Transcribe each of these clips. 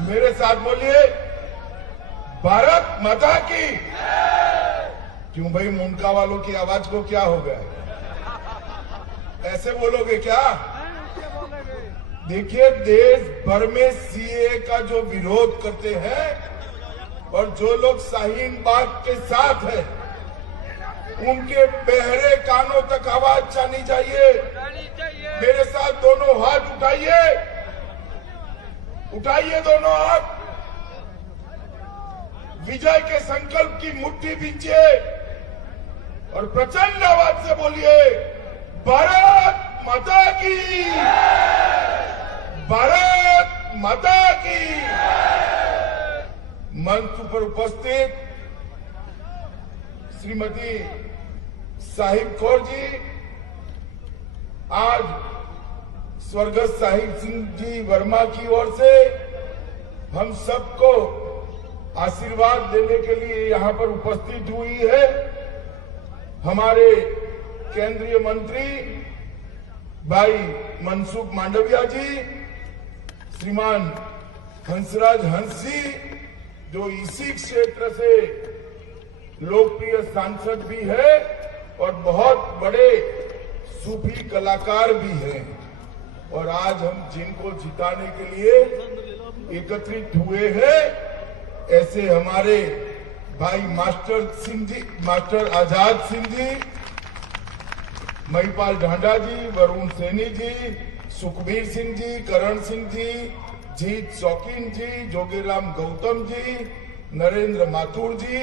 मेरे साथ बोलिए, भारत माता की। क्यों भाई, मुंडका वालों की आवाज को क्या हो गया? ऐसे बोलोगे क्या? देखिए, देश भर में सीए का जो विरोध करते हैं और जो लोग शाहीन बाग के साथ हैं, उनके बहरे कानों तक आवाज जानी चाहिए। मेरे साथ दोनों हाथ उठाइए, उठाइए दोनों हाथ, विजय के संकल्प की मुट्ठी बींचिए और प्रचंड आवाज से बोलिए, भारत माता की, भारत माता की। मंच पर उपस्थित श्रीमती साहिब कौर जी, आज स्वर्गस्थ साहिब सिंह जी वर्मा की ओर से हम सबको आशीर्वाद देने के लिए यहां पर उपस्थित हुई है। हमारे केंद्रीय मंत्री भाई मनसुख मांडविया जी, श्रीमान हंसराज हंस जी, जो इसी क्षेत्र से लोकप्रिय सांसद भी है और बहुत बड़े सूफी कलाकार भी हैं, और आज हम जिनको जिताने के लिए एकत्रित हुए हैं, ऐसे हमारे भाई मास्टर आजाद सिंह जी, महिपाल ढांडा जी, वरुण सैनी जी, सुखबीर सिंह जी, करण सिंह जी, जीत शौकीन जी, जोगीराम गौतम जी, नरेंद्र माथुर जी,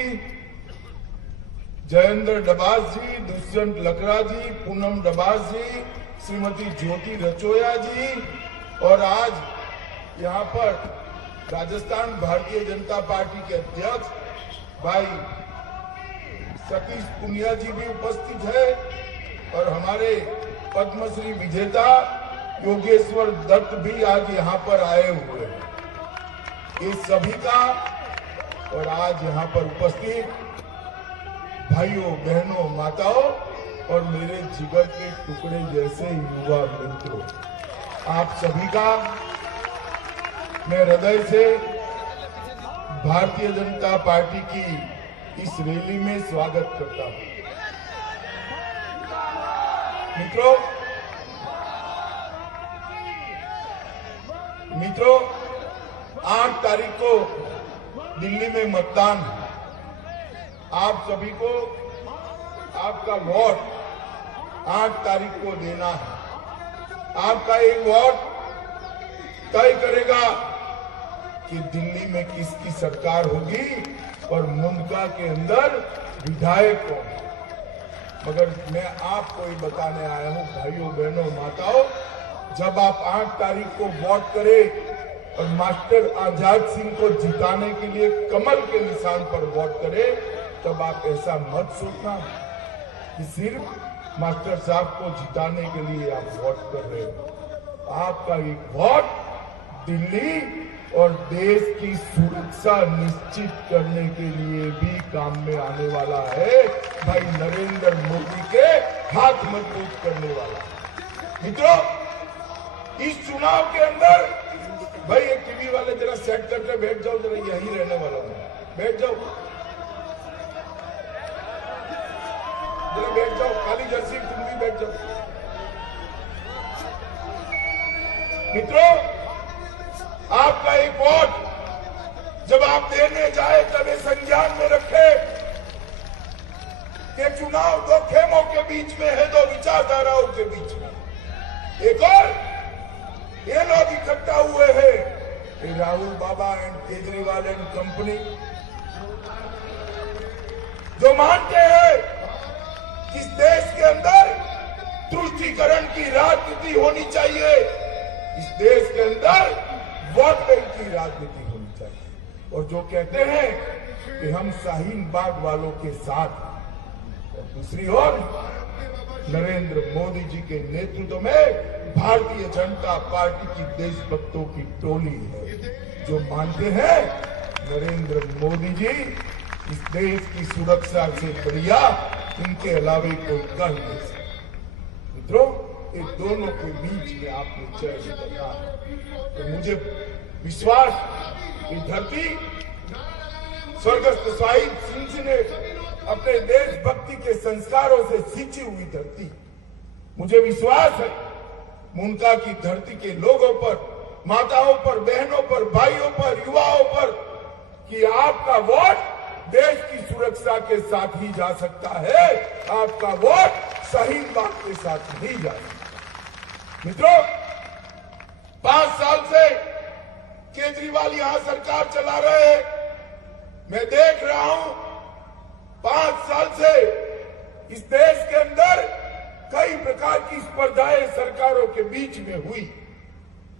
जयेंद्र डबास जी, दुष्यंत लकड़ा जी, पूनम डबास जी, श्रीमती ज्योति रचोया जी, और आज यहाँ पर राजस्थान भारतीय जनता पार्टी के अध्यक्ष भाई सतीश पुनिया जी भी उपस्थित है, और हमारे पद्मश्री विजेता योगेश्वर दत्त भी आज यहाँ पर आए हुए हैं। इस सभी का और आज यहाँ पर उपस्थित भाइयों, बहनों, माताओं और मेरे जिगर के टुकड़े जैसे युवा मित्रों, आप सभी का मैं हृदय से भारतीय जनता पार्टी की इस रैली में स्वागत करता हूं। मित्रों, 8 तारीख को दिल्ली में मतदान है। आप सभी को आपका वोट 8 तारीख को देना है। आपका एक वोट तय करेगा कि दिल्ली में किसकी सरकार होगी और मुंडका के अंदर विधायक कौन। मगर मैं आपको ये बताने आया हूं, भाइयों, बहनों, माताओं, जब आप 8 तारीख को वोट करें और मास्टर आजाद सिंह को जिताने के लिए कमल के निशान पर वोट करें, तब आप ऐसा मत सोचना कि सिर्फ मास्टर साहब को जिताने के लिए आप वोट कर रहे हो। आपका एक वोट दिल्ली और देश की सुरक्षा निश्चित करने के लिए भी काम में आने वाला है। भाई नरेंद्र मोदी के हाथ मजबूत करने वाला। मित्रों, इस चुनाव के अंदर भाई ये टीवी वाले जरा सेट करके बैठ जाओ, जरा यही रहने वाला हूं, बैठ जाओ, जरा बैठ जाओ, काली जर्सी तुम भी बैठ जाओ। मित्रों, आपका एक वोट जब आप देने जाए तब ये संज्ञान में रखे कि चुनाव दो खेमों के बीच में है, दो विचारधाराओं के बीच में। एक और ये लोग इकट्ठा हुए हैं, राहुल बाबा एंड केजरीवाल एंड कंपनी, जो मानते हैं कि इस देश के अंदर तुष्टीकरण की राजनीति होनी चाहिए, इस देश के अंदर वोट बैंक की राजनीति होनी चाहिए, और जो कहते हैं कि हम शाहीन बाग वालों के साथ, और दूसरी ओर नरेंद्र मोदी जी के नेतृत्व में भारतीय जनता पार्टी की देशभक्तों की टोली है, जो मानते हैं नरेंद्र मोदी जी इस देश की सुरक्षा से बढ़िया इनके अलावे कोई कर नहीं सकता। मित्रों, इन दोनों के बीच में आपने चयन करना है, तो मुझे विश्वास ये धरती स्वर्गस्थ शहीद सिंह जी ने अपने देशभक्ति के संस्कारों से सींची हुई धरती। मुझे विश्वास है मुनका की धरती के लोगों पर, माताओं पर, बहनों पर, भाइयों पर, युवाओं पर कि आपका वोट देश की सुरक्षा के साथ ही जा सकता है, आपका वोट शहीद बाग के साथ नहीं जा सकता। मित्रों, 5 साल से केजरीवाल यहां सरकार चला रहे हैं। मैं देख रहा हूं 5 साल से इस देश के अंदर कई प्रकार की स्पर्धाएं सरकारों के बीच में हुई।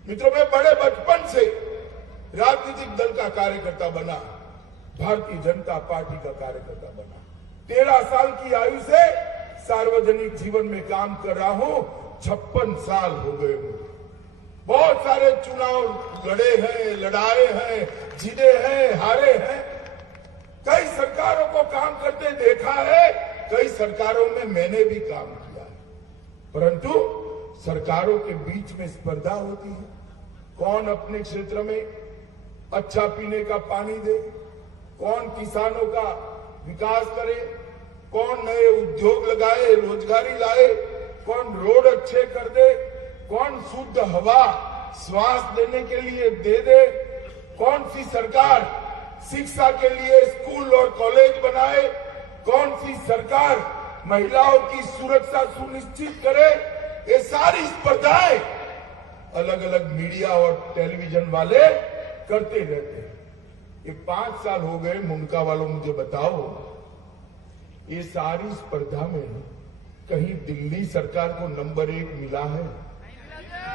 मित्रों, मैं बड़े बचपन से राजनीतिक दल का कार्यकर्ता बना, भारतीय जनता पार्टी का कार्यकर्ता बना। 13 साल की आयु से सार्वजनिक जीवन में काम कर रहा हूं। 56 साल हो गए मुझे। बहुत सारे चुनाव लड़े हैं, लड़ाए हैं, जीते हैं, हारे हैं। कई सरकारों को काम करते देखा है, कई सरकारों में मैंने भी काम किया है। परंतु सरकारों के बीच में स्पर्धा होती है। कौन अपने क्षेत्र में अच्छा पीने का पानी दे, कौन किसानों का विकास करे, कौन नए उद्योग लगाए, रोजगारी लाए, कौन रोड अच्छे कर दे, कौन शुद्ध हवा श्वास लेने के लिए दे दे, कौन सी सरकार शिक्षा के लिए स्कूल और कॉलेज बनाए, कौन सी सरकार महिलाओं की सुरक्षा सुनिश्चित करे। ये सारी स्पर्धाएं अलग अलग मीडिया और टेलीविजन वाले करते रहते हैं। ये 5 साल हो गए। मुनका वालों, मुझे बताओ, ये सारी स्पर्धा में कहीं दिल्ली सरकार को नंबर 1 मिला है?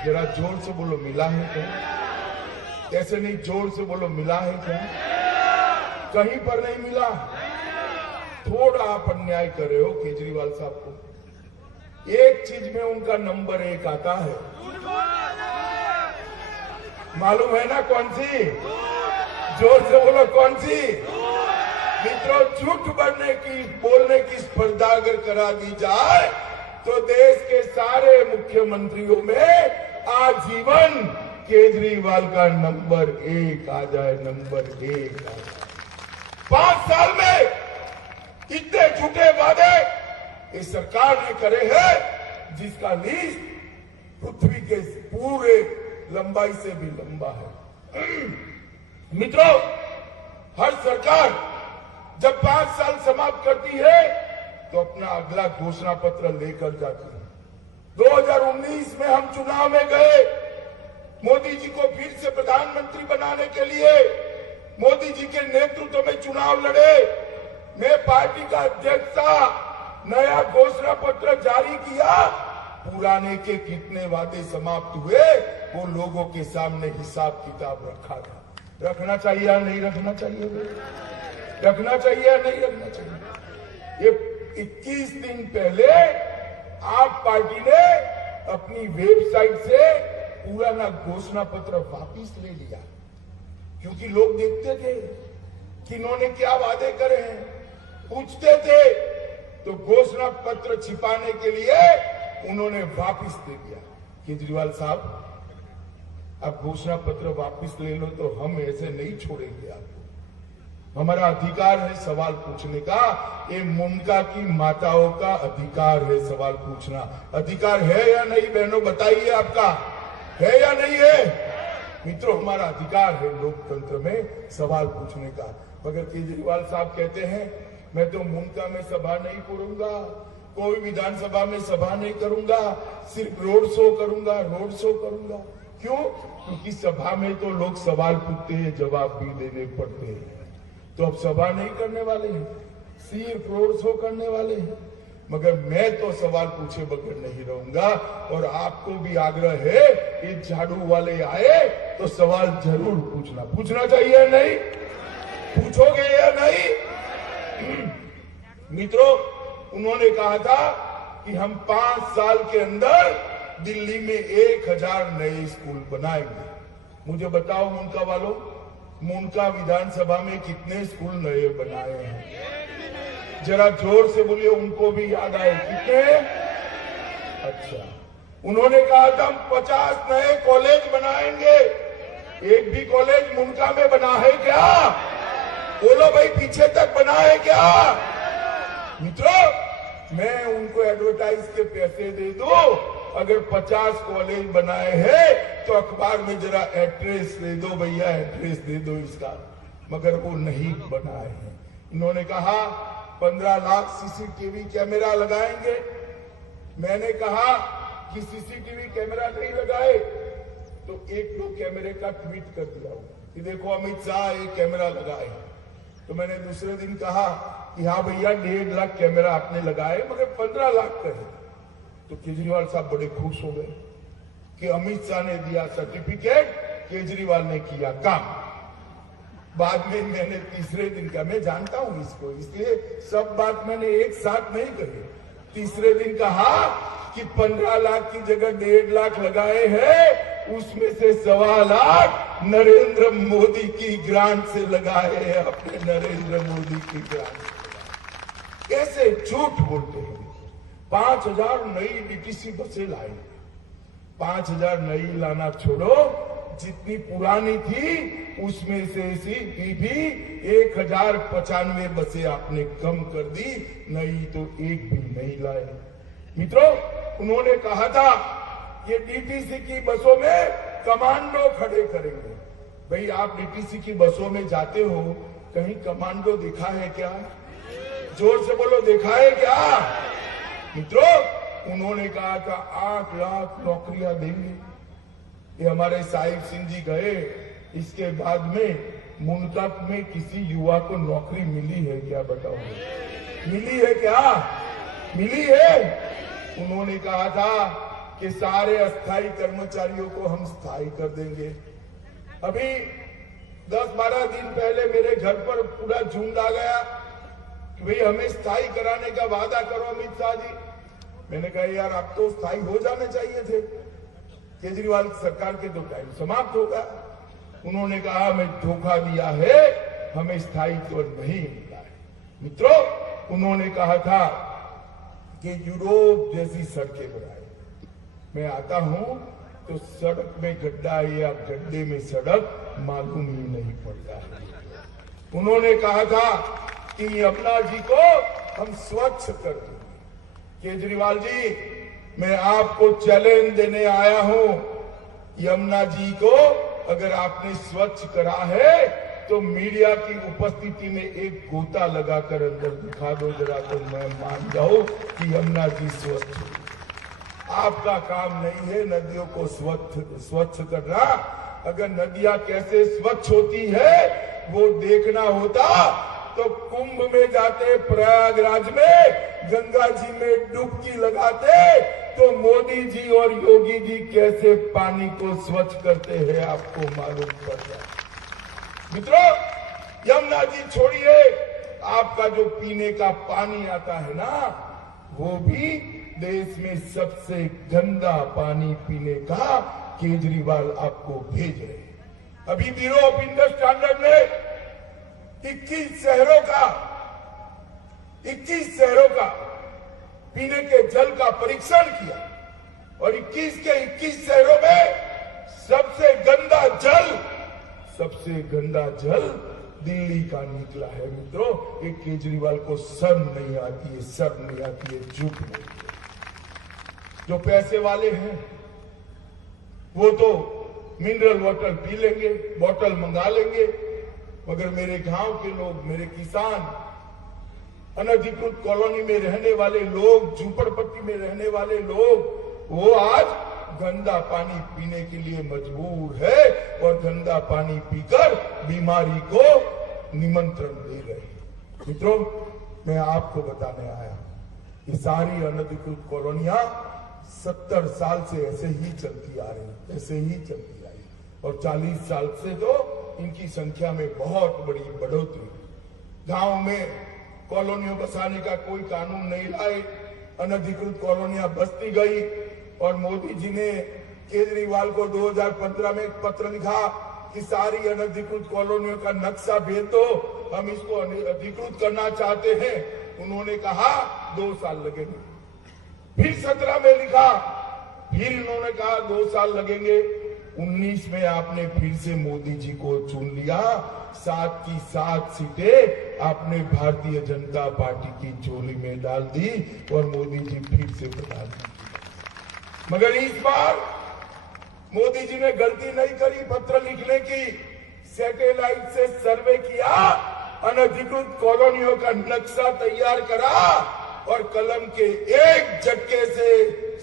जरा जोर से बोलो, मिला है क्या? ऐसे नहीं, जोर से बोलो, मिला है क्या? कहीं पर नहीं मिला। थोड़ा आप अन्याय कर रहे हो केजरीवाल साहब को। एक चीज में उनका नंबर 1 आता है, मालूम है ना कौन सी? जोर से बोलो, कौन सी? मित्रों, झूठ बोलने की स्पर्धा अगर करा दी जाए तो देश के सारे मुख्यमंत्रियों में आजीवन केजरीवाल का नंबर 1 आ जाए, नंबर 1 आ जाए। 5 साल में इतने झूठे वादे इस सरकार ने करे हैं जिसका लिस्ट पृथ्वी के पूरे लंबाई से भी लंबा है। मित्रों, हर सरकार जब 5 साल समाप्त करती है तो अपना अगला घोषणा पत्र लेकर जाती है। 2019 में हम चुनाव में गए, मोदी जी को फिर से प्रधानमंत्री बनाने के लिए मोदी जी के नेतृत्व में चुनाव लड़े। मैं पार्टी का अध्यक्ष था, नया घोषणा पत्र जारी किया। पुराने के कितने वादे समाप्त हुए वो लोगों के सामने हिसाब किताब रखा था। रखना चाहिए या नहीं रखना चाहिए? रखना चाहिए या नहीं रखना चाहिए? ये 21 दिन पहले आप पार्टी ने अपनी वेबसाइट से पुराना घोषणा पत्र वापिस ले लिया, क्योंकि लोग देखते थे कि इन्होंने क्या वादे करे हैं, पूछते थे, तो घोषणा पत्र छिपाने के लिए उन्होंने वापिस ले दिया। केजरीवाल साहब, आप घोषणा पत्र वापिस ले लो तो हम ऐसे नहीं छोड़ेंगे आपको। हमारा अधिकार है सवाल पूछने का। ये मुनका की माताओं का अधिकार है सवाल पूछना। अधिकार है या नहीं बहनों, बताइए, आपका है या नहीं है? मित्रों, हमारा अधिकार है लोकतंत्र में सवाल पूछने का। मगर केजरीवाल साहब कहते हैं मैं तो मुनका में सभा नहीं करूंगा, कोई विधानसभा में सभा नहीं करूंगा, सिर्फ रोड शो करूंगा, रोड शो करूंगा। क्यों? क्योंकि सभा में तो लोग सवाल पूछते हैं, जवाब भी देने पड़ते हैं। तो अब सभा नहीं करने वाले हैं, सिर्फ रोड शो करने वाले हैं। मगर मैं तो सवाल पूछे बगैर नहीं रहूंगा। और आपको भी आग्रह है, ये झाड़ू वाले आए तो सवाल जरूर पूछना। पूछना चाहिए या नहीं? पूछोगे या नहीं? मित्रों, उन्होंने कहा था कि हम 5 साल के अंदर दिल्ली में 1000 नए स्कूल बनाएंगे। मुझे बताओ मुनका वालों, मुनका विधानसभा में कितने स्कूल नए बनाए हैं? जरा जोर से बोलिए, उनको भी याद आए कितने? अच्छा, उन्होंने कहा था हम 50 नए कॉलेज बनाएंगे। एक भी कॉलेज मुनका में बना है क्या? बोलो भाई, पीछे तक बना है क्या? मित्रों, मैं उनको एडवर्टाइज के पैसे दे दूं, अगर 50 कॉलेज बनाए हैं तो अखबार में जरा एड्रेस दे दो भैया, एड्रेस दे दो इसका, मगर वो नहीं बनाए हैं। इन्होंने कहा 15 लाख सीसीटीवी कैमरा लगाएंगे। मैंने कहा कि सीसीटीवी कैमरा नहीं लगाए तो 1-2 कैमरे का ट्वीट कर दिया कि देखो अमित शाह एक कैमरा लगाए। तो मैंने दूसरे दिन कहा कि हाँ भैया 1.5 लाख कैमरा आपने लगाए, मगर 15 लाख कहे। तो केजरीवाल साहब बड़े खुश हो गए कि अमित शाह ने दिया सर्टिफिकेट, केजरीवाल ने किया काम। बाद में मैंने तीसरे दिन का, मैं जानता हूं इसको, इसलिए सब बात मैंने एक साथ नहीं कही। तीसरे दिन कहा कि 15 लाख की जगह 1.5 लाख लगाए हैं, उसमें से 1.25 लाख नरेंद्र मोदी की ग्रांट से लगाए हैं, अपने नरेंद्र मोदी की ग्रांट से। कैसे झूठ बोलते हैं। 5000 नई डीटीसी बसें लाई। 5000 नई लाना छोड़ो, जितनी पुरानी थी उसमें से भी 1095 बसें आपने कम कर दी, नई तो एक भी नहीं लाए। मित्रों, उन्होंने कहा था कि डीटीसी की बसों में कमांडो खड़े करेंगे। भाई, आप डीटीसी की बसों में जाते हो, कहीं कमांडो दिखा है क्या? जोर से बोलो, देखा है क्या? मित्रों, उन्होंने कहा था 8 लाख नौकरियां देंगे। ये हमारे साहिब सिंह जी गए, इसके बाद में मुनकत में किसी युवा को नौकरी मिली है क्या? बताओ, मिली है क्या? मिली है? उन्होंने कहा था कि सारे अस्थायी कर्मचारियों को हम स्थायी कर देंगे। अभी 10-12 दिन पहले मेरे घर पर पूरा झुंड आ गया कि भाई हमें स्थायी कराने का वादा करो अमित शाह जी। मैंने कहा यार, आप तो स्थायी हो जाने चाहिए थे, केजरीवाल सरकार के तो टाइम समाप्त होगा। उन्होंने कहा हमें धोखा दिया है, हमें स्थायित्व नहीं मिला है। मित्रों, उन्होंने कहा था कि यूरोप जैसी सड़कें बनाए। मैं आता हूं तो सड़क में गड्ढा या गड्ढे में सड़क मालूम ही नहीं पड़ता है। उन्होंने कहा था कि यमुना जी को हम स्वच्छ कर देंगे। केजरीवाल जी, मैं आपको चैलेंज देने आया हूं, यमुना जी को अगर आपने स्वच्छ करा है तो मीडिया की उपस्थिति में एक गोता लगाकर अंदर दिखा दो जरा, तो मैं मान जाऊं कि यमुना जी स्वच्छ। आपका काम नहीं है नदियों को स्वच्छ करना। अगर नदियां कैसे स्वच्छ होती है वो देखना होता तो कुंभ में जाते, प्रयागराज में गंगा जी में डुबकी लगाते, तो मोदी जी और योगी जी कैसे पानी को स्वच्छ करते हैं आपको मालूम पड़ जाए। मित्रों, यमुना जी छोड़िए, आपका जो पीने का पानी आता है ना, वो भी देश में सबसे गंदा पानी पीने का केजरीवाल आपको भेज रहे हैं। अभी ब्यूरो ऑफ इंडस्ट्रियल स्टैंडर्ड ने 21 शहरों का पीने के जल का परीक्षण किया और 21 के 21 शहरों में सबसे गंदा जल दिल्ली का निकला है। मित्रों, एक केजरीवाल को शर्म नहीं आती है, शर्म नहीं आती है, झूठ नहीं है। जो पैसे वाले हैं वो तो मिनरल वाटर पी लेंगे, बोतल मंगा लेंगे, मगर मेरे गांव के लोग, मेरे किसान, अनधिकृत कॉलोनी में रहने वाले लोग, झूंपड़पट्टी में रहने वाले लोग, वो आज गंदा पानी पीने के लिए मजबूर है और गंदा पानी पीकर बीमारी को निमंत्रण दे रहे हैं। मित्रों, मैं आपको बताने आया, ये सारी अनधिकृत कॉलोनियां 70 साल से ऐसे ही चलती आ रही, ऐसे ही चलती आई, और 40 साल से तो इनकी संख्या में बहुत बड़ी बढ़ोतरी। गांव में कॉलोनियों बसाने का कोई कानून नहीं लाए, अनधिकृत कॉलोनियां बसती गई, और मोदी जी ने केजरीवाल को 2015 में एक पत्र लिखा कि सारी अनधिकृत कॉलोनियों का नक्शा भेज दो, हम इसको अधिकृत करना चाहते हैं। उन्होंने कहा 2 साल लगेंगे। फिर 17 में लिखा, फिर इन्होंने कहा 2 साल लगेंगे। 19 में आपने फिर से मोदी जी को चुन लिया, 7 की 7 सीटें आपने भारतीय जनता पार्टी की झोली में डाल दी और मोदी जी फिर से प्रधानमंत्री। मगर इस बार मोदी जी ने गलती नहीं करी पत्र लिखने की, सैटेलाइट से सर्वे किया, अनधिकृत कॉलोनियों का नक्शा तैयार करा और कलम के एक झटके से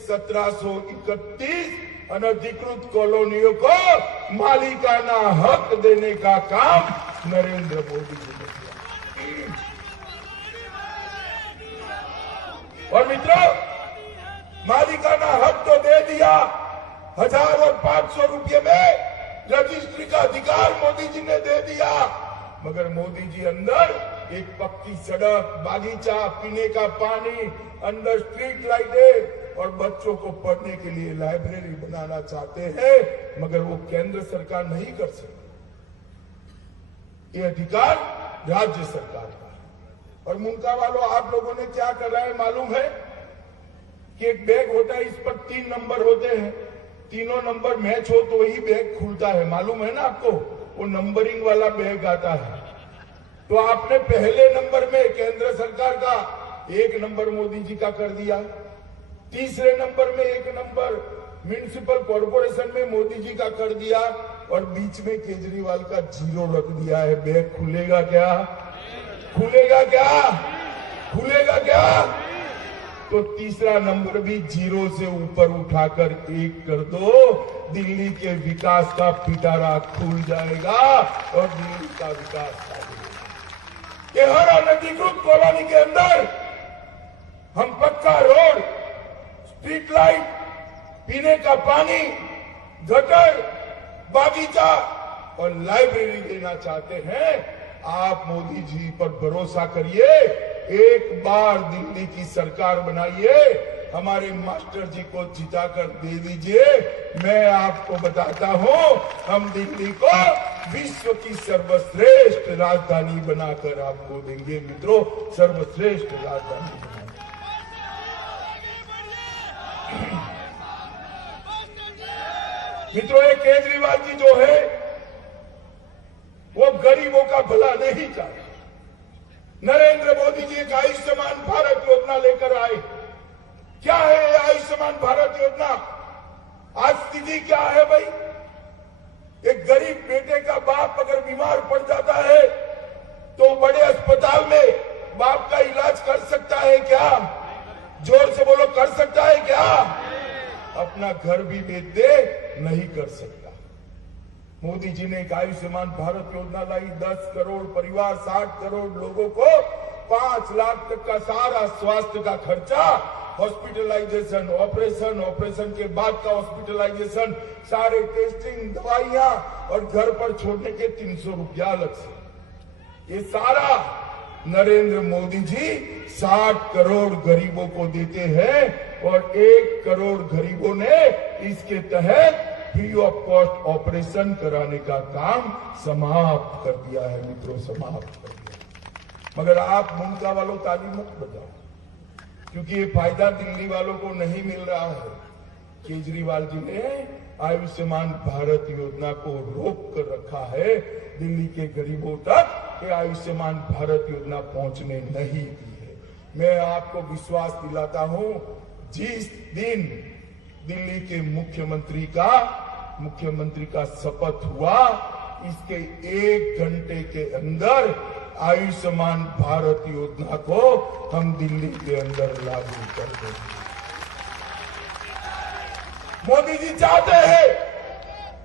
1731 अनधिकृत कॉलोनियों को मालिकाना हक देने का काम नरेंद्र मोदी जी ने किया। और मित्रों, मालिकाना हक तो दे दिया, 1000 और 500 रुपये में रजिस्ट्री का अधिकार मोदी जी ने दे दिया, मगर मोदी जी अंदर एक पक्की सड़क, बागीचा, पीने का पानी, अंदर स्ट्रीट लाइटें और बच्चों को पढ़ने के लिए लाइब्रेरी बनाना चाहते हैं, मगर वो केंद्र सरकार नहीं कर सकती। ये अधिकार राज्य सरकार का है। और मुंका वालों, आप लोगों ने क्या करा है मालूम है कि एक बैग होता है, इस पर 3 नंबर होते हैं, तीनों नंबर मैच हो तो ही बैग खुलता है, मालूम है ना आपको? वो नंबरिंग वाला बैग आता है। तो आपने पहले नंबर में केंद्र सरकार का 1 नंबर मोदी जी का कर दिया, तीसरे नंबर में 1 नंबर म्युनिसिपल कॉर्पोरेशन में मोदी जी का कर दिया और बीच में केजरीवाल का 0 रख दिया है। बैग खुलेगा क्या? खुलेगा क्या? खुलेगा क्या? तो तीसरा नंबर भी 0 से ऊपर उठाकर 1 कर दो, दिल्ली के विकास का पिटारा खुल जाएगा और दिल्ली का विकास ये हर अनधिकृत कॉलोनी के अंदर हम पक्का रोड, स्ट्रीट लाइट, पीने का पानी, गटर, बागीचा और लाइब्रेरी देना चाहते हैं। आप मोदी जी पर भरोसा करिए, एक बार दिल्ली की सरकार बनाइए, हमारे मास्टर जी को जिताकर दे दीजिए। मैं आपको बताता हूं, हम दिल्ली को विश्व की सर्वश्रेष्ठ राजधानी बनाकर आपको देंगे। मित्रों, सर्वश्रेष्ठ राजधानी बनाएंगे। मित्रों, ये केजरीवाल जी जो है वो गरीबों का भला नहीं चाहते। नरेंद्र मोदी जी एक आयुष्मान भारत योजना लेकर आए। क्या है ये आयुष्मान भारत योजना? आज स्थिति क्या है भाई? एक गरीब बेटे का बाप अगर बीमार पड़ जाता है तो बड़े अस्पताल में बाप का इलाज कर सकता है क्या? जोर से बोलो, कर सकता है क्या? अपना घर भी बेच दे, नहीं कर सकता। मोदी जी ने एक आयुष्मान भारत योजना लाई, 10 करोड़ परिवार, 60 करोड़ लोगों को 5 लाख तक का सारा स्वास्थ्य का खर्चा, हॉस्पिटलाइजेशन, ऑपरेशन के बाद का हॉस्पिटलाइजेशन, सारे टेस्टिंग, दवाइयां और घर पर छोड़ने के 300 रुपया अलग से। ये सारा नरेंद्र मोदी जी 60 करोड़ गरीबों को देते हैं और 1 करोड़ गरीबों ने इसके तहत फ्री ऑफ कॉस्ट ऑपरेशन कराने का काम समाप्त कर दिया है। मित्रों, समाप्त कर दिया। मगर आप मुंडका वालों ताली मत बजाओ, क्योंकि ये फायदा दिल्ली वालों को नहीं मिल रहा है। केजरीवाल जी ने आयुष्मान भारत योजना को रोक कर रखा है, दिल्ली के गरीबों तक ये आयुष्मान भारत योजना पहुंचने नहीं दी है। मैं आपको विश्वास दिलाता हूं, जिस दिन दिल्ली के मुख्यमंत्री का शपथ हुआ, इसके 1 घंटे के अंदर आयुष्मान भारत योजना को हम दिल्ली के अंदर लागू कर देंगे। मोदी जी चाहते हैं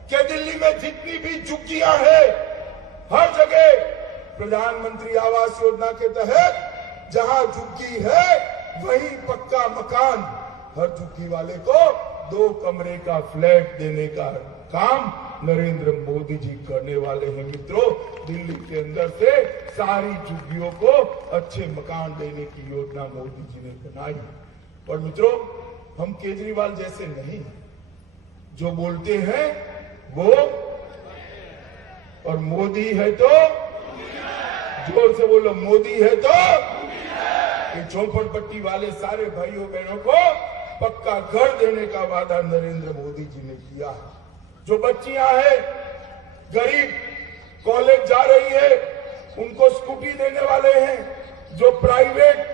कि दिल्ली में जितनी भी झुग्गियां हैं, हर जगह प्रधानमंत्री आवास योजना के तहत जहां झुग्गी है वहीं पक्का मकान, हर झुग्गी वाले को 2 कमरे का फ्लैट देने का काम नरेंद्र मोदी जी करने वाले हैं। मित्रों, दिल्ली के अंदर से सारी झुग्गियों को अच्छे मकान देने की योजना मोदी जी ने बनाई। और मित्रों, हम केजरीवाल जैसे नहीं, जो बोलते हैं वो, और मोदी है तो जोर से बोलो, मोदी है तो। ये झोपड़पट्टी वाले सारे भाइयों बहनों को पक्का घर देने का वादा नरेंद्र मोदी जी ने किया है। जो बच्चियां हैं गरीब कॉलेज जा रही है उनको स्कूटी देने वाले हैं, जो प्राइवेट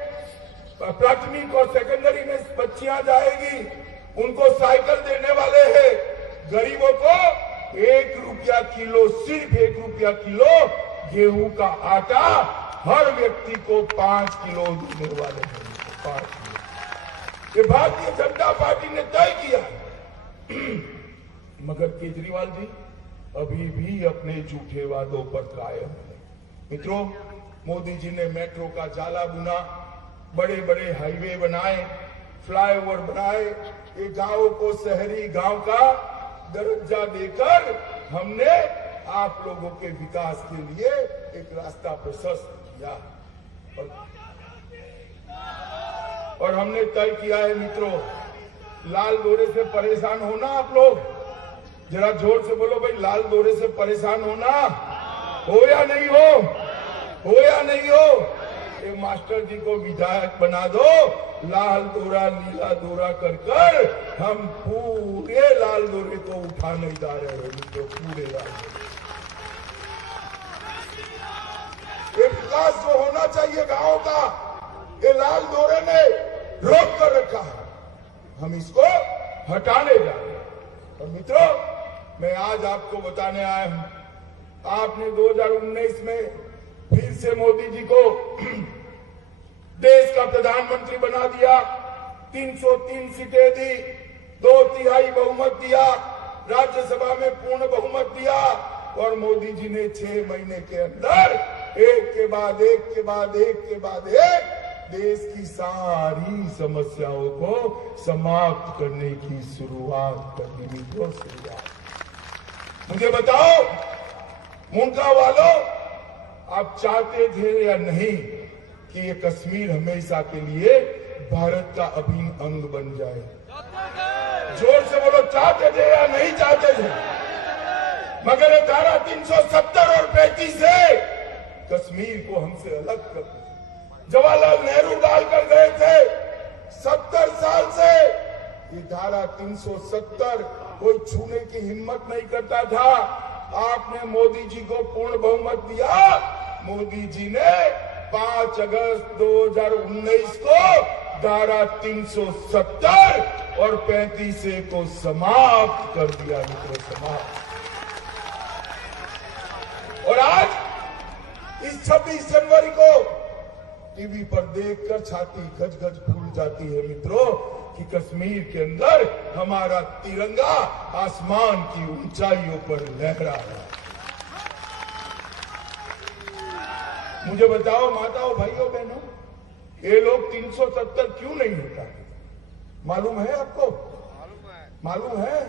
प्राथमिक और सेकेंडरी में बच्चियां जाएगी उनको साइकिल देने वाले हैं, गरीबों को 1 रुपया किलो, सिर्फ 1 रुपया किलो गेहूं का आटा हर व्यक्ति को 5 किलो देने वाले हैं। 5 किलो ये भारतीय जनता पार्टी ने तय किया। मगर केजरीवाल जी अभी भी अपने झूठे वादों पर कायम है। मित्रों, मोदी जी ने मेट्रो का जाला बुना, बड़े बड़े हाईवे बनाए, फ्लाईओवर बनाए, ये गांव को शहरी गांव का दर्जा देकर हमने आप लोगों के विकास के लिए एक रास्ता प्रशस्त किया। और हमने तय किया है मित्रों, लाल दोरे से परेशान होना आप लोग, जरा जोर से बोलो भाई, लाल दोरे से परेशान होना हो या नहीं हो या नहीं हो? ये मास्टर जी को विधायक बना दो, लाल दोरा नीला दोरा कर कर हम पूरे लाल दोरे को उठा नहीं जा रहे हैं मित्रों, पूरे लाल ये विकास जो होना चाहिए गांव का, ये लाल दोरे ने रोक कर रखा है, हम इसको हटाने जा रहे हैं। और मित्रों, मैं आज आपको बताने आया हूं, आपने 2019 में फिर से मोदी जी को देश का प्रधानमंत्री बना दिया, 303 सीटें दी, 2/3 बहुमत दिया, राज्यसभा में पूर्ण बहुमत दिया और मोदी जी ने 6 महीने के अंदर एक के बाद एक के बाद एक के बाद एक देश की सारी समस्याओं को समाप्त करने की शुरुआत कर दी। मित्रों, शुरुआत मुझे बताओ, मुंडका वालों, आप चाहते थे या नहीं कि ये कश्मीर हमेशा के लिए भारत का अभिन्न अंग बन जाए? जोर से बोलो, चाहते थे या नहीं चाहते थे? मगर ये धारा 370 और 35 से कश्मीर को हमसे अलग कर दिया। जवाहरलाल नेहरू डालकर गए थे, 70 साल से ये धारा 370 कोई छूने की हिम्मत नहीं करता था। आपने मोदी जी को पूर्ण बहुमत दिया, मोदी जी ने 5 अगस्त 2019 को धारा 370 और 35 को समाप्त कर दिया मित्रों, समाप्त। और आज इस 26 जनवरी को टीवी पर देखकर छाती गज गज फूल जाती है मित्रों कि कश्मीर के अंदर हमारा तिरंगा आसमान की ऊंचाइयों पर लहरा रहा है। मुझे बताओ माताओं, भाइयों, बहनों, ये लोग 370 क्यों नहीं होता है? मालूम है आपको? मालूम है?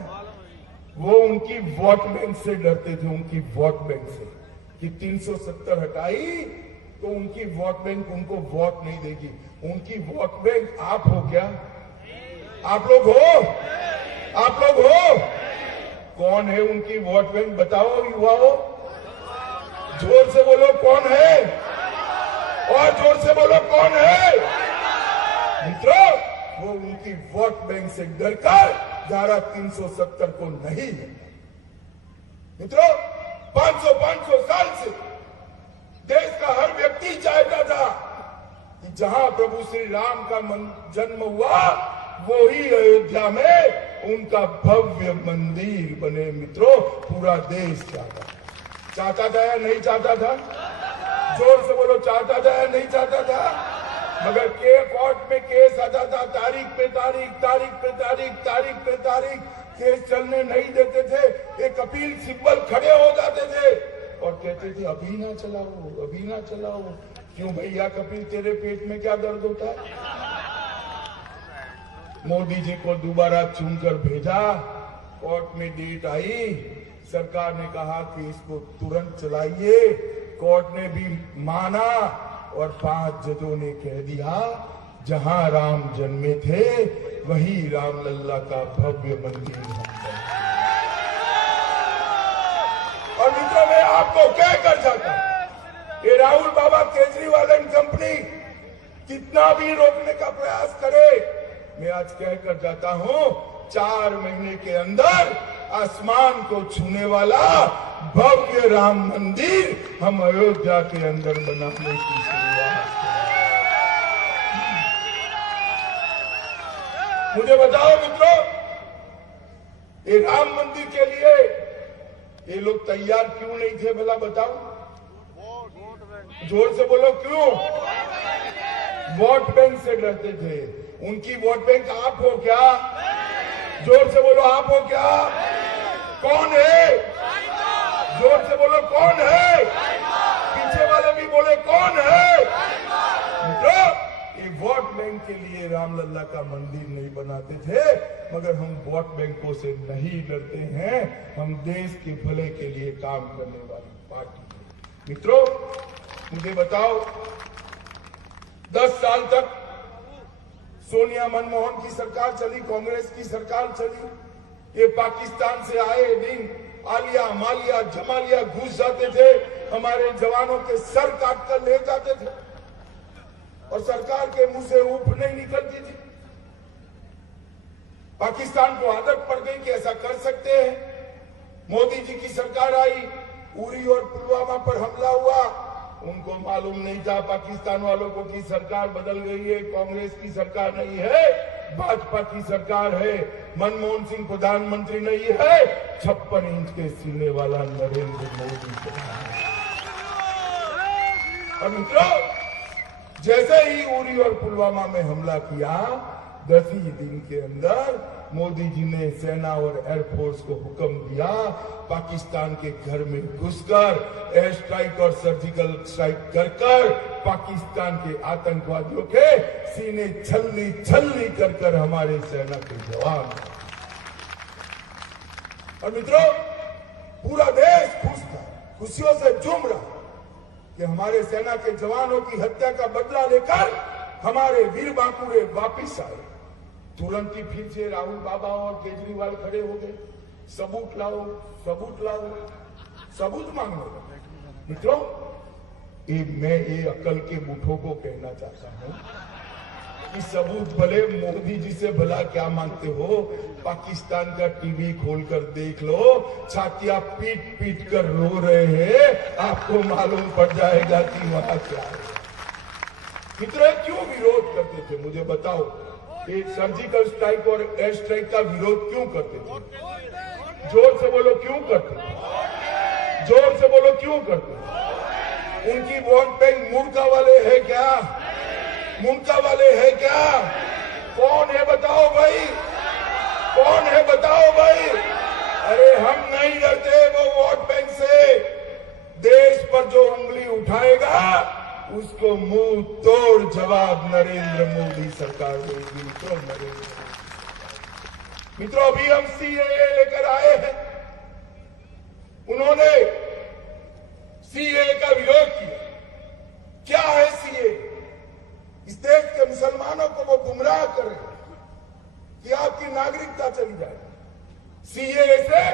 वो उनकी वोट बैंक से डरते थे, उनकी वोट बैंक से, कि 370 हटाई तो उनकी वोट बैंक उनको वोट नहीं देगी। उनकी वोट बैंक आप हो क्या? आप लोग हो? आप लोग हो? कौन है उनकी वोट बैंक? बताओ युवाओं, जोर से बोलो कौन है, और जोर से बोलो कौन है? मित्रों, वो उनकी वोट बैंक से डरकर धारा 370 को नहीं है। मित्रों, 500 साल से देश का हर व्यक्ति चाहता था कि जहां प्रभु श्री राम का जन्म हुआ वो ही अयोध्या में उनका भव्य मंदिर बने। मित्रों, पूरा देश चाहता था या नहीं चाहता था? जोर से बोलो, चाहता था या नहीं चाहता था? मगर कोर्ट में केस आता था, तारीख पे तारीख, तारीख पे तारीख, तारीख पे तारीख, केस चलने नहीं देते थे। एक अपील सिंबल खड़े हो जाते थे और कहते थे अभी ना चलाओ, अभी ना चलाओ। क्यों भैया कपिल, तेरे पेट में क्या दर्द होता है? मोदी जी को दोबारा चुनकर भेजा, कोर्ट में डेट आई, सरकार ने कहा कि इसको तुरंत चलाइए, कोर्ट ने भी माना और 5 जजों ने कह दिया जहां राम जन्मे थे वही रामलल्ला का भव्य मंदिर हम बनाएंगे। और मित्रों, मैं आपको कह कर जाता हूं, ये राहुल बाबा केजरीवाल एंड कंपनी कितना भी रोकने का प्रयास करे, मैं आज कह कर जाता हूं 4 महीने के अंदर आसमान को छूने वाला भव्य राम मंदिर हम अयोध्या के अंदर बनाने की शुरुआत। मुझे बताओ मित्रों, ये राम मंदिर के लिए ये लोग तैयार क्यों नहीं थे, भला बताओ? जोर से बोलो, क्यों? वोट बैंक से डरते थे। उनकी वोट बैंक आप हो क्या? जोर से बोलो, आप हो क्या? कौन है? जोर से बोलो, कौन है? पीछे वाले भी बोले, कौन है? मित्रों, ये वोट बैंक के लिए रामलला का मंदिर नहीं बनाते थे, मगर हम वोट बैंकों से नहीं डरते हैं। हम देश के भले के लिए काम करने वाली पार्टी है। मित्रों, मुझे बताओ, 10 साल तक सोनिया मनमोहन की सरकार चली, कांग्रेस की सरकार चली। ये पाकिस्तान से आए दिन आलिया मालिया जमालिया घुस जाते थे, हमारे जवानों के सर काट कर ले जाते थे और सरकार के मुंह से ऊप नहीं निकलती थी। पाकिस्तान को आदत पड़ गई कि ऐसा कर सकते हैं। मोदी जी की सरकार आई, उरी और पुलवामा पर हमला हुआ। उनको मालूम नहीं था पाकिस्तान वालों को कि सरकार बदल गई है, कांग्रेस की सरकार नहीं है, भाजपा की सरकार है। मनमोहन सिंह प्रधानमंत्री नहीं है, 56 इंच के सीने वाला नरेंद्र मोदी सरकार। और मित्रों, जैसे ही उरी और पुलवामा में हमला किया, 10 ही दिन के अंदर मोदी जी ने सेना और एयरफोर्स को हुक्म दिया, पाकिस्तान के घर में घुसकर एयर स्ट्राइक और सर्जिकल स्ट्राइक कर पाकिस्तान के आतंकवादियों के सीने छलनी छलनी कर हमारे सेना के जवान। और मित्रों, पूरा देश खुश था, खुशियों से झूम रहा कि हमारे सेना के जवानों की हत्या का बदला लेकर हमारे वीर बांकुरे वापिस आए। तुरंत ही फिर से राहुल बाबा और केजरीवाल खड़े हो गए, सबूत लाओ, सबूत लाओ, सबूत मांगने लगे। मित्रों, मैं ये अकल के मुठों को कहना चाहता हूं कि सबूत भले मोदी जी से भला क्या मांगते हो? पाकिस्तान का टीवी खोलकर देख लो, छातियां पीट पीट कर रो रहे हैं, आपको मालूम पड़ जाएगा कि वहां क्या है। मित्रों, क्यों विरोध करते थे? मुझे बताओ, ये सर्जिकल स्ट्राइक और एयर स्ट्राइक का विरोध क्यों करते थे? जोर से बोलो, क्यों करते थे? जोर से बोलो, क्यों करते थे? उनकी वोट बैंक मुर्गा वाले है क्या? मुर्गा वाले है क्या? कौन है बताओ भाई, कौन है बताओ भाई? अरे हम नहीं डरते वो वोट बैंक से। देश पर जो उंगली उठाएगा उसको मुंह तोड़ जवाब नरेंद्र मोदी सरकार देगी। मित्रों, अभी हम सीएए लेकर आए हैं। उन्होंने सीएए का विरोध किया। क्या है सीएए? इस देश के मुसलमानों को वो गुमराह कर रहे हैं कि आपकी नागरिकता चली जाएगी। सीएए से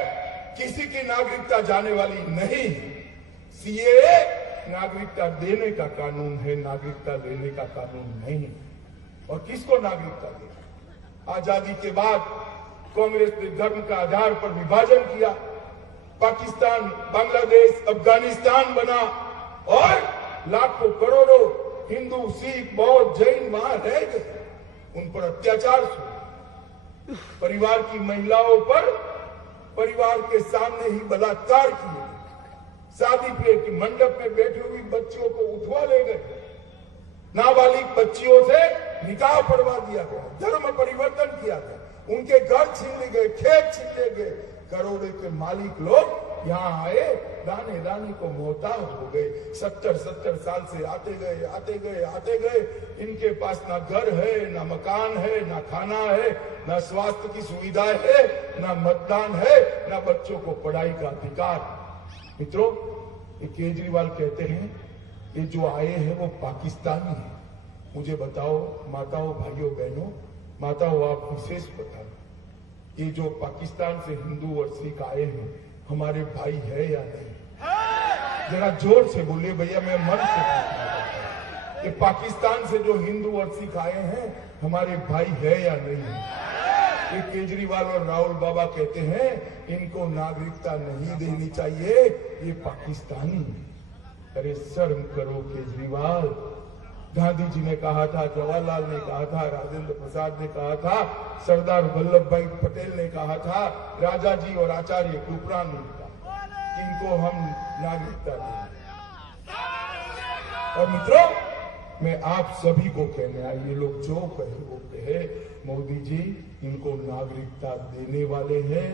किसी की नागरिकता जाने वाली नहीं है। सीएए नागरिकता देने का कानून है, नागरिकता लेने का कानून नहीं है। और किसको नागरिकता देना? आजादी के बाद कांग्रेस ने धर्म का आधार पर विभाजन किया, पाकिस्तान, बांग्लादेश, अफगानिस्तान बना और लाखों करोड़ों हिंदू, सिख, बौद्ध, जैन वहां रह गए। उन पर अत्याचार हुआ, परिवार की महिलाओं पर परिवार के सामने ही बलात्कार किए, शादी के मंडप में बैठी हुई बच्चियों को उठवा ले गए, नाबालिग बच्चियों से निकाह पढ़वा दिया गया, धर्म परिवर्तन किया गया, उनके घर छीन लिए गए, खेत छीन लिए गए। करोड़ों के मालिक लोग यहाँ आए, दाने दाने को मोहताज हो गए। 70 साल से आते गए। इनके पास ना घर है, ना मकान है, ना खाना है, ना स्वास्थ्य की सुविधाएं है, ना मतदान है, ना बच्चों को पढ़ाई का अधिकार। मित्रों, ये केजरीवाल कहते हैं ये जो आए हैं वो पाकिस्तानी है। मुझे बताओ माताओं, भाइयों, बहनों, माताओं, आप विशेष बताओ, ये जो पाकिस्तान से हिंदू और सिख आए हैं हमारे भाई है या नहीं? जरा जोर से बोलिए भैया, मैं मन से पूछना चाहता हूं, ये पाकिस्तान से जो हिंदू और सिख आए हैं हमारे भाई है या नहीं? ये केजरीवाल और राहुल बाबा कहते हैं इनको नागरिकता नहीं देनी चाहिए, ये पाकिस्तानी। अरे शर्म करो केजरीवाल। गांधी जी ने कहा था, जवाहरलाल ने कहा था, राजेंद्र प्रसाद ने कहा था, सरदार वल्लभ भाई पटेल ने कहा था, राजा जी और आचार्य कृपलानी ने कहा, इनको हम नागरिकता देंगे। और मित्रों, मैं आप सभी को कहने आया, ये लोग जो कहे वो कहे, मोदी जी इनको नागरिकता देने वाले हैं,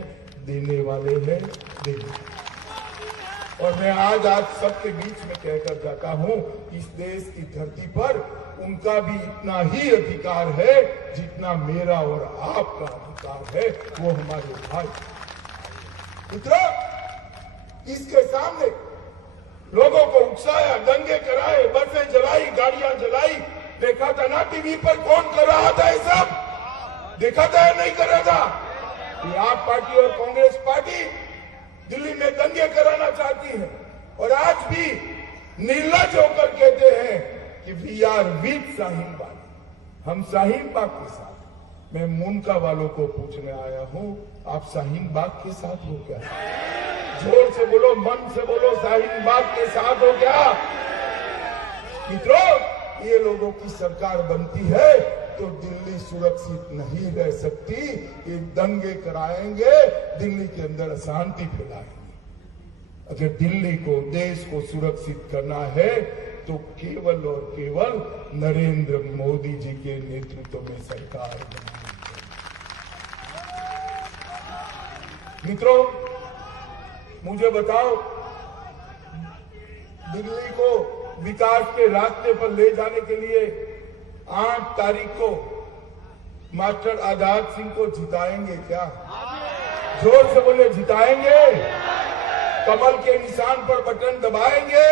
देने वाले हैं, देने। और मैं आज सबके बीच में कहकर जाता हूं, इस देश की धरती पर उनका भी इतना ही अधिकार है जितना मेरा और आपका अधिकार है, वो हमारे भाई। मित्रों, इसके सामने लोगों को उकसाया, दंगे कराए, बसें जलाई, गाड़ियां जलाई। देखा था ना टीवी पर कौन कर रहा था ये सब? देखा था या नहीं कर रहा था? ये आप पार्टी और कांग्रेस पार्टी दिल्ली में दंगे कराना चाहती है और आज भी निर्लज होकर कहते हैं कि we are with Shaheen Bagh, हम शाहीन बाग के साथ। मैं मुनका वालों को पूछने आया हूं, आप शाहीन बाग के साथ हो क्या? जोर से बोलो, मन से बोलो, शाहीन बाग के साथ हो क्या? मित्रों, ये लोगों की सरकार बनती है तो दिल्ली सुरक्षित नहीं रह सकती। ये दंगे कराएंगे, दिल्ली के अंदर अशांति फैलाएंगे। अगर दिल्ली को, देश को सुरक्षित करना है तो केवल और केवल नरेंद्र मोदी जी के नेतृत्व में सरकार बनानी है। मित्रों, मुझे बताओ, दिल्ली को विकास के रास्ते पर ले जाने के लिए 8 तारीख को मास्टर आजाद सिंह को जिताएंगे क्या? जोर से बोले, जिताएंगे। कमल के निशान पर बटन दबाएंगे।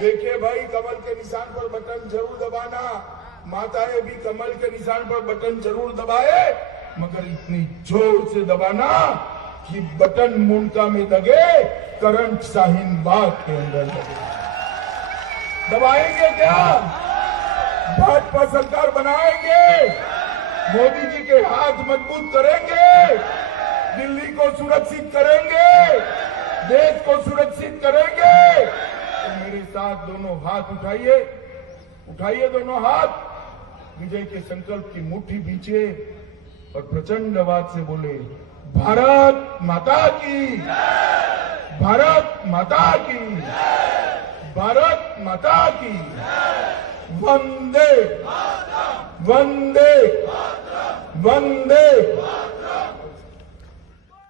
देखिए भाई, कमल के निशान पर बटन जरूर दबाना। माताएं भी कमल के निशान पर बटन जरूर दबाए, मगर इतनी जोर से दबाना कि बटन मुंडका में लगे, करंट शाहीन बाग के अंदर लगे। दबाएंगे क्या? भाजपा सरकार बनाएंगे, मोदी जी के हाथ मजबूत करेंगे, दिल्ली को सुरक्षित करेंगे, देश को सुरक्षित करेंगे। तो मेरे साथ दोनों हाथ उठाइए, उठाइए दोनों हाथ, विजय के संकल्प की मुट्ठी भींचिए और प्रचंड आवाज से बोले, भारत माता की, भारत माता की, भारत माता की, वंदे वंदे वंदे